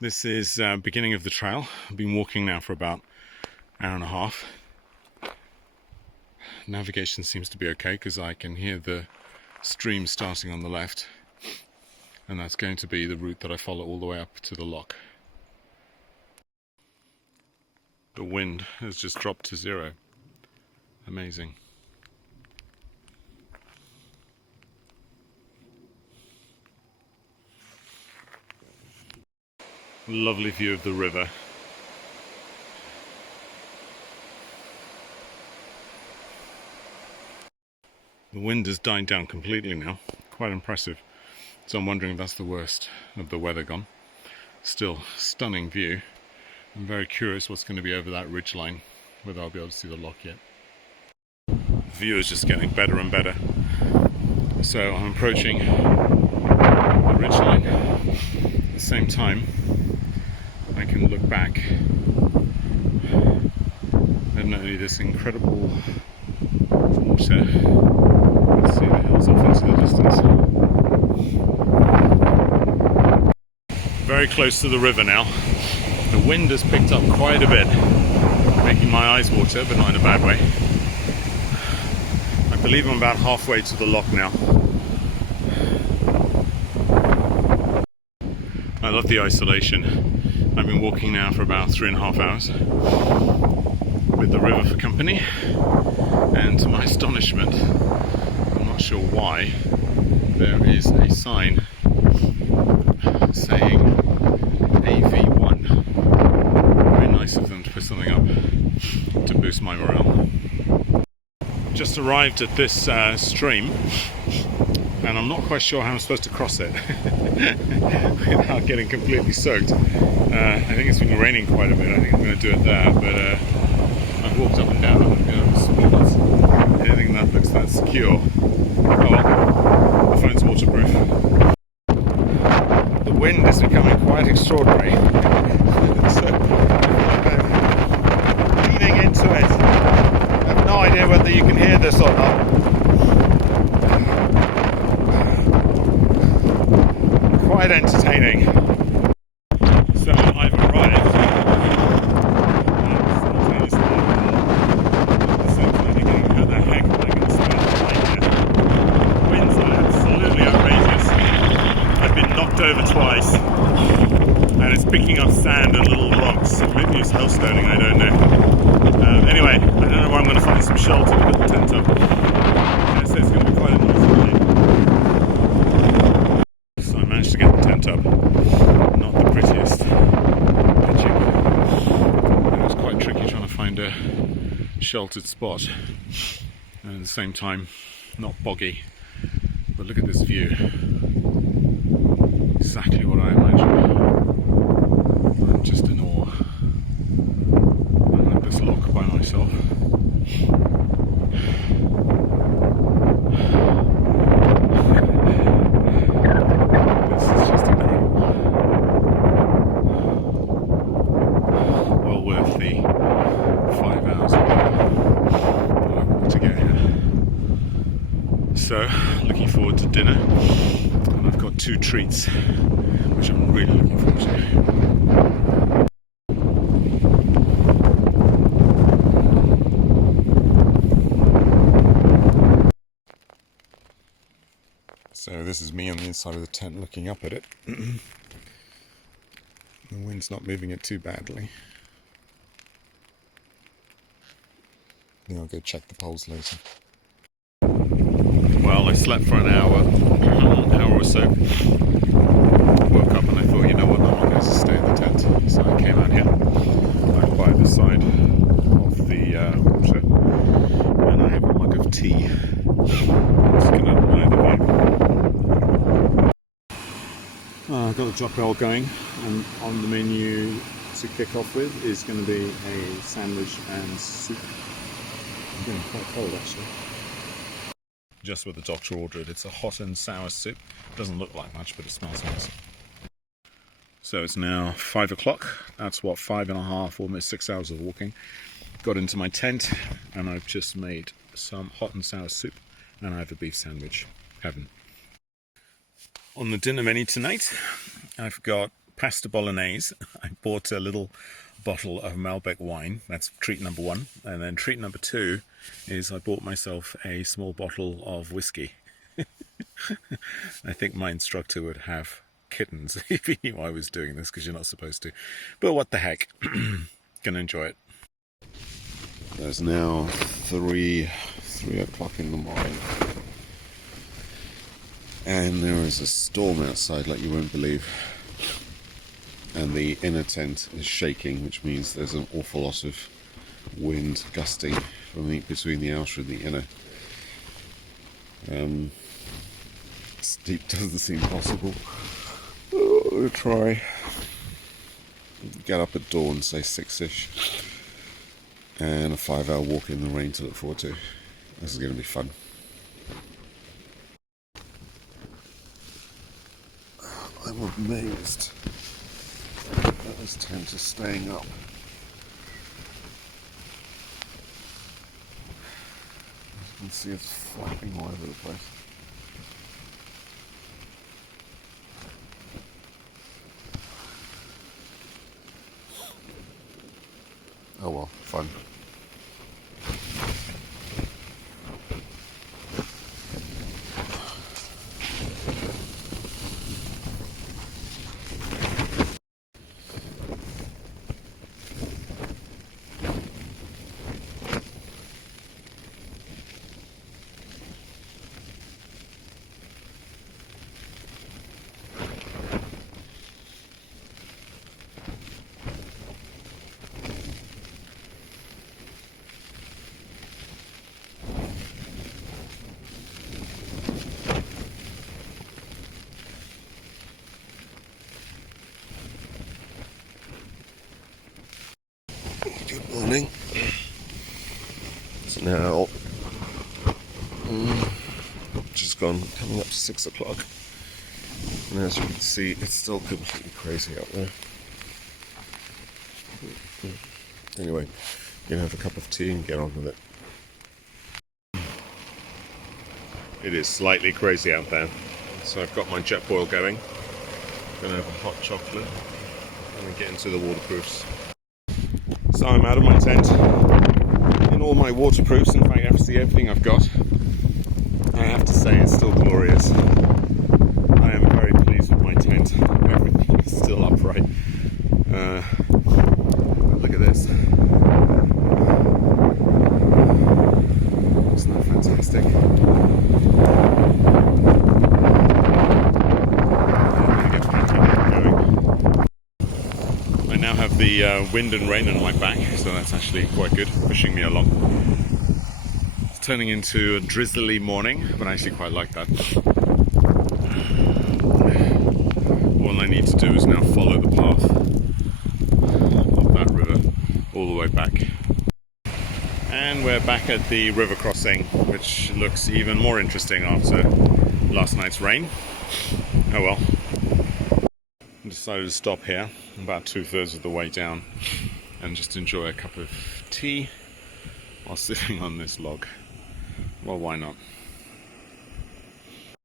This is beginning of the trail. I've been walking now for about an hour and a half. Navigation seems to be okay because I can hear the stream starting on the left, and that's going to be the route that I follow all the way up to the Loch. The wind has just dropped to zero. Amazing. Lovely view of the river. The wind has died down completely now. Quite impressive. So I'm wondering if that's the worst of the weather gone. Still, stunning view. I'm very curious what's going to be over that ridgeline, whether I'll be able to see the Loch yet. The view is just getting better and better. So I'm approaching the ridgeline. At the same time, I can look back and only this incredible water. Let's see the hills off into the distance. Very close to the river now. The wind has picked up quite a bit, making my eyes water, but not in a bad way. I believe I'm about halfway to the Loch now. I love the isolation. I've been walking now for about 3.5 hours with the river for company, and to my astonishment, I'm not sure why, there is a sign saying AV1. Very nice of them to put something up to boost my morale. Just arrived at this stream, and I'm not quite sure how I'm supposed to cross it without getting completely soaked. I think it's been raining quite a bit. I think I'm going to do it there, but I've walked up and down. I'm going to spot anything that looks that secure. Oh well, the phone's waterproof. The wind is becoming quite extraordinary. So I'm leaning into it. I have no idea whether you can hear this or not. Quite entertaining. So I've arrived thinking, how the heck am I going to spend the night here? The winds are absolutely outrageous. I've been knocked over twice, and it's picking up sand and little rocks. Maybe it's hailstoning, I don't know. Anyway, I don't know where I'm going to find some shelter to put the tent up. So it's going to be quite a nice night. So I managed to get the tent up. Not the prettiest pitching. It was quite tricky trying to find a sheltered spot, and at the same time not boggy. But look at this view. Exactly what I imagined. I'm just in awe. I'm at this Loch by myself. This is just incredible. Well worth the 5 hours to get here. So, looking forward to dinner. And I've got 2 treats, which I'm really looking forward to. So this is me on the inside of the tent looking up at it. The wind's not moving it too badly. I think I'll go check the poles later. Well, I slept for an hour or so. Woke up and I thought, you know what, I'm not going to stay in the tent. So I came out here. I'm by the side of the water, and I have a mug of tea. Just going to admire the view. I've got the drop bell going, and on the menu to kick off with is going to be a sandwich and soup. I'm getting quite cold actually. Just what the doctor ordered. It's a hot and sour soup. Doesn't look like much, but it smells nice. So it's now 5 o'clock. That's what, 5.5, almost 6 hours of walking. Got into my tent, and I've just made some hot and sour soup, and I have a beef sandwich. Heaven. On the dinner menu tonight, I've got pasta bolognese. I bought a little bottle of Malbec wine. That's treat number 1. And then treat number 2 is I bought myself a small bottle of whiskey. I think my instructor would have kittens if he knew I was doing this, because you're not supposed to. But what the heck. Gonna enjoy it. There's now 3 o'clock in the morning. And there is a storm outside like you won't believe. And the inner tent is shaking, which means there's an awful lot of wind gusting from between the outer and the inner. Sleep doesn't seem possible. Oh, I'll try. Get up at dawn, say 6ish. And a 5-hour walk in the rain to look forward to. This is going to be fun. I'm amazed that this tent is staying up. As you can see, it's flapping all over the place. Oh well, fun. Good morning. It's now just gone, coming up to 6 o'clock. And as you can see, it's still completely crazy out there. Anyway, gonna have a cup of tea and get on with it. It is slightly crazy out there. So I've got my jet boil going. Gonna have a hot chocolate and then get into the waterproofs. So I'm out of my tent in all my waterproofs. In fact, absolutely everything I've got. I have to say it's still glorious. I am very pleased with my tent. Everything is still upright. Look at this. Isn't that fantastic? I now have the wind and rain on my back, so that's actually quite good, pushing me along. It's turning into a drizzly morning, but I actually quite like that. All I need to do is now follow the path of that river all the way back. And we're back at the river crossing, which looks even more interesting after last night's rain. Oh well. I decided to stop here, about 2/3 of the way down, and just enjoy a cup of tea while sitting on this log. Well, why not?